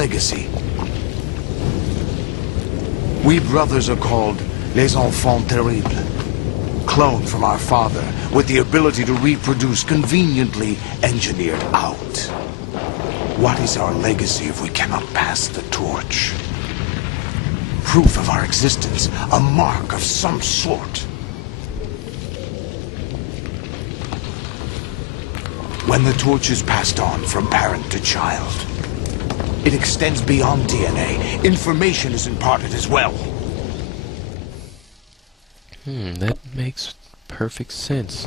legacy. We brothers are called les enfants terribles, cloned from our father, with the ability to reproduce conveniently engineered out. What is our legacy if we cannot pass the torch? Proof of our existence, a mark of some sort. When the torch is passed on from parent to child, it extends beyond DNA. Information is imparted as well. That makes perfect sense.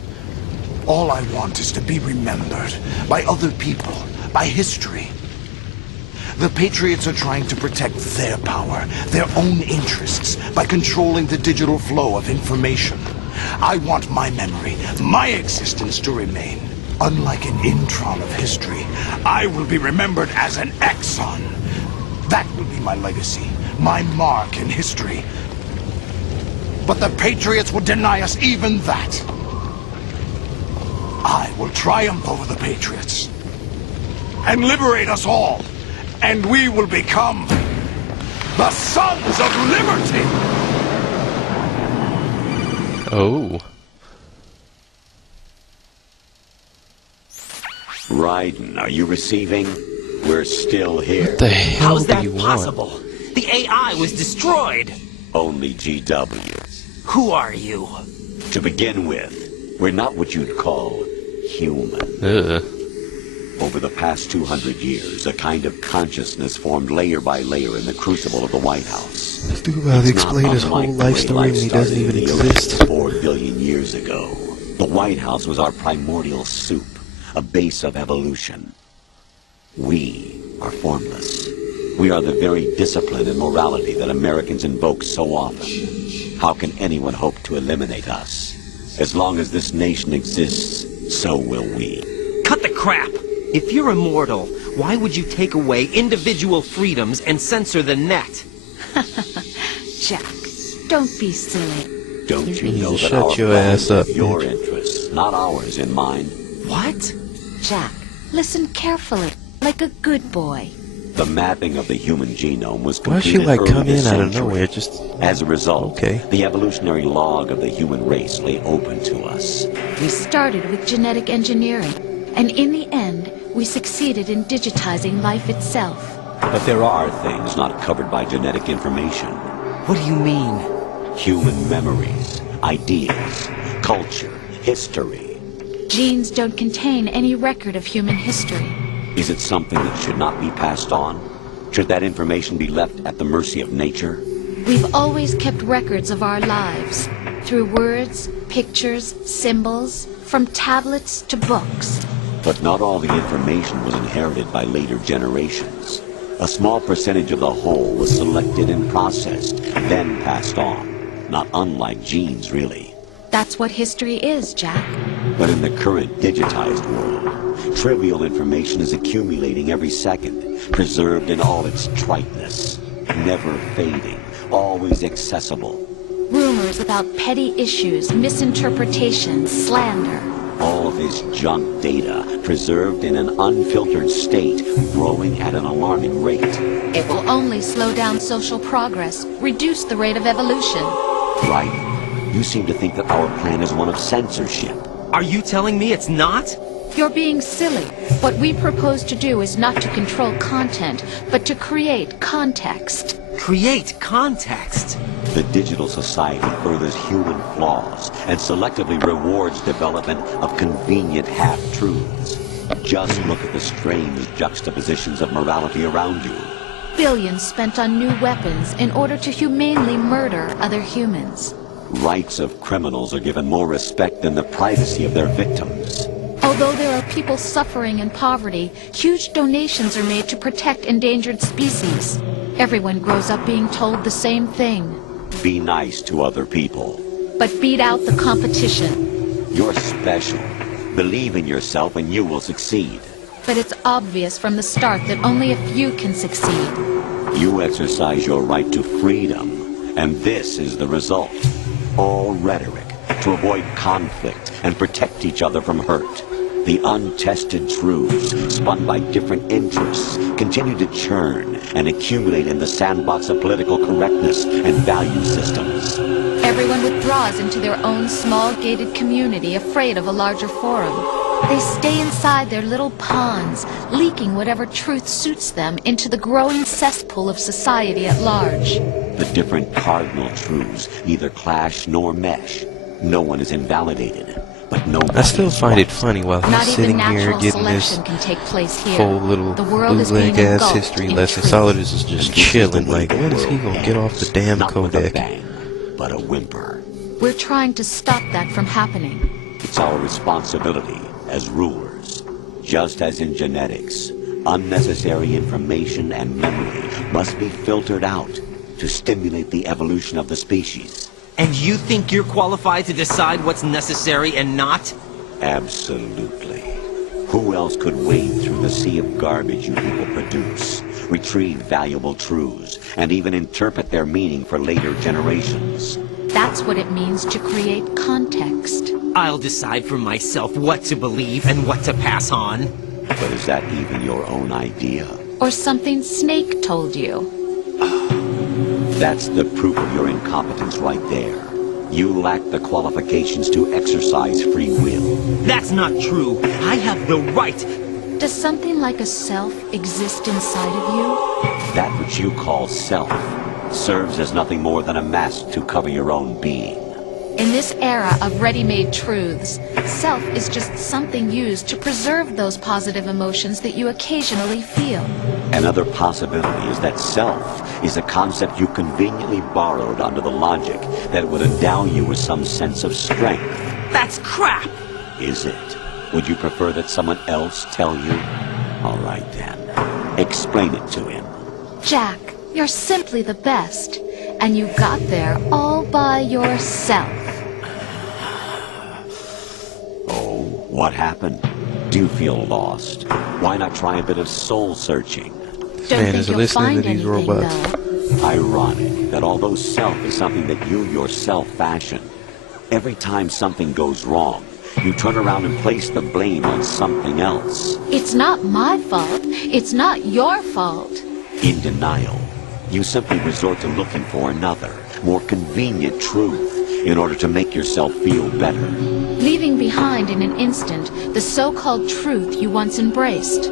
All I want is to be remembered by other people, by history. The Patriots are trying to protect their power, their own interests, by controlling the digital flow of information. I want my memory, my existence to remain. Unlike an intron of history, I will be remembered as an axon. That will be my legacy, my mark in history. But the Patriots would deny us even that. I will triumph over the Patriots and liberate us all, and we will become the Sons of Liberty! Oh. Raiden, are you receiving? We're still here. What the hell How's do that you possible? want? The AI was destroyed! Only GW. Who are you? To begin with, we're not what you'd call human. Over the past 200 years, a kind of consciousness formed layer by layer in the crucible of the White House. Let's think about it. Explain his whole life story and he doesn't even exist. 4 billion years ago, the White House was our primordial soup, a base of evolution. We are formless. We are the very discipline and morality that Americans invoke so often. How can anyone hope to eliminate us? As long as this nation exists, so will we. Cut the crap! If you're immortal, why would you take away individual freedoms and censor the net? Jack, don't be silly. Don't you need know to that shut our your plans ass up, have your bitch. interests, not ours in mind? What? Jack, listen carefully, like a good boy. The mapping of the human genome was Why she completed like early come this in out of century. nowhere? Just As a result, okay. the evolutionary log of the human race lay open to us. We started with genetic engineering, and in the end, we succeeded in digitizing life itself. But there are things not covered by genetic information. What do you mean? Human memories, ideas, culture, history. Genes don't contain any record of human history. Is it something that should not be passed on? Should that information be left at the mercy of nature? We've always kept records of our lives, through words, pictures, symbols, from tablets to books. But not all the information was inherited by later generations. A small percentage of the whole was selected and processed, then passed on. Not unlike genes, really. That's what history is, Jack. But in the current digitized world, trivial information is accumulating every second, preserved in all its triteness, never fading, always accessible. Rumors about petty issues, misinterpretations, slander. All of this junk data, preserved in an unfiltered state, growing at an alarming rate. It will only slow down social progress, reduce the rate of evolution. Right. You seem to think that our plan is one of censorship. Are you telling me it's not? You're being silly. What we propose to do is not to control content, but to create context. Create context. The digital society furthers human flaws and selectively rewards development of convenient half-truths. Just look at the strange juxtapositions of morality around you. Billions spent on new weapons in order to humanely murder other humans. Rights of criminals are given more respect than the privacy of their victims. Although there are people suffering in poverty, huge donations are made to protect endangered species. Everyone grows up being told the same thing. Be nice to other people. But beat out the competition. You're special. Believe in yourself and you will succeed. But it's obvious from the start that only a few can succeed. You exercise your right to freedom, and this is the result. All rhetoric to avoid conflict and protect each other from hurt. The untested truths, spun by different interests, continue to churn and accumulate in the sandbox of political correctness and value systems. Everyone withdraws into their own small gated community, afraid of a larger forum. They stay inside their little ponds, leaking whatever truth suits them into the growing cesspool of society at large. The different cardinal truths neither clash nor mesh. No one is invalidated, but no one I still is find right. it funny while Not he's even sitting here natural getting this selection can take place here. full little The world is being bootleg ass engulfed history in lesson. truth. Solidus is just And this is chilling the way like, the when is he world gonna get off the ends. damn Not with a codec? bang, but a whimper. We're trying to stop that from happening. It's our responsibility as rulers. Just as in genetics, unnecessary information and memory must be filtered out to stimulate the evolution of the species. And you think you're qualified to decide what's necessary and not? Absolutely. Who else could wade through the sea of garbage you people produce, retrieve valuable truths, and even interpret their meaning for later generations? That's what it means to create context. I'll decide for myself what to believe and what to pass on. But is that even your own idea? Or something Snake told you. That's the proof of your incompetence right there. You lack the qualifications to exercise free will. That's not true. I have the right. Does something like a self exist inside of you? That which you call self serves as nothing more than a mask to cover your own being. In this era of ready-made truths, self is just something used to preserve those positive emotions that you occasionally feel. Another possibility is that self is a concept you conveniently borrowed under the logic that would endow you with some sense of strength. That's crap. Is it? Would you prefer that someone else tell you? All right then. Explain it to him. Jack, you're simply the best. And you got there all by yourself. Oh, what happened? Do you feel lost? Why not try a bit of soul searching? Don't Man think is you'll listening find to these anything, robots. though. Ironic that although self is something that you yourself fashion, every time something goes wrong, you turn around and place the blame on something else. It's not my fault. It's not your fault. In denial, you simply resort to looking for another, more convenient truth in order to make yourself feel better. Leaving behind in an instant the so-called truth you once embraced.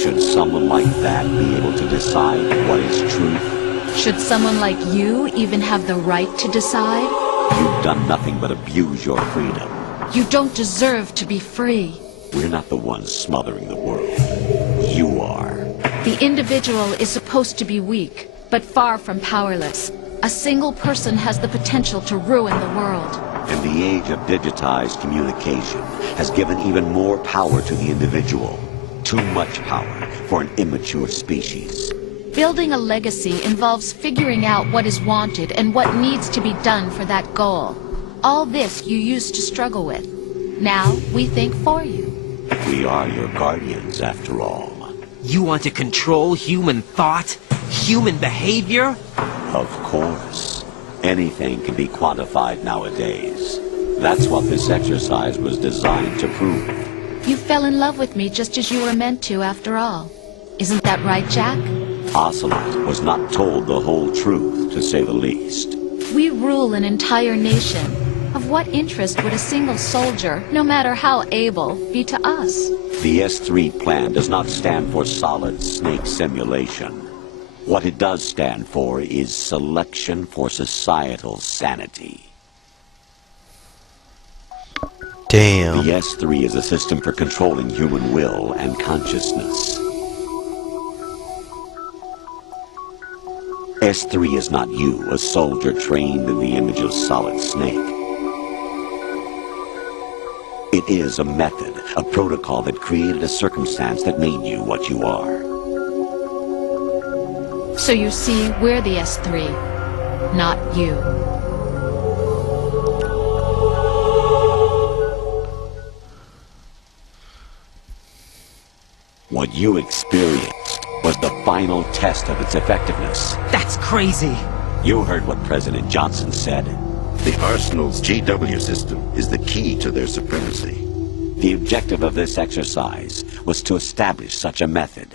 Should someone like that be able to decide what is truth? Should someone like you even have the right to decide? You've done nothing but abuse your freedom. You don't deserve to be free. We're not the ones smothering the world. You are. The individual is supposed to be weak, but far from powerless. A single person has the potential to ruin the world. And the age of digitized communication has given even more power to the individual. Too much power for an immature species. Building a legacy involves figuring out what is wanted and what needs to be done for that goal. All this you used to struggle with. Now we think for you. We are your guardians, after all. You want to control human thought? Human behavior? Of course. Anything can be quantified nowadays. That's what this exercise was designed to prove. You fell in love with me just as you were meant to, after all. Isn't that right, Jack? Ocelot was not told the whole truth, to say the least. We rule an entire nation. Of what interest would a single soldier, no matter how able, be to us? The S3 plan does not stand for solid snake simulation. What it does stand for is selection for societal sanity. Damn. The S3 is a system for controlling human will and consciousness. S3 is not you, a soldier trained in the image of Solid Snake. It is a method, a protocol that created a circumstance that made you what you are. So you see, we're the S3, not you. What you experienced was the final test of its effectiveness. That's crazy. You heard what President Johnson said. The Arsenal's GW system is the key to their supremacy. The objective of this exercise was to establish such a method.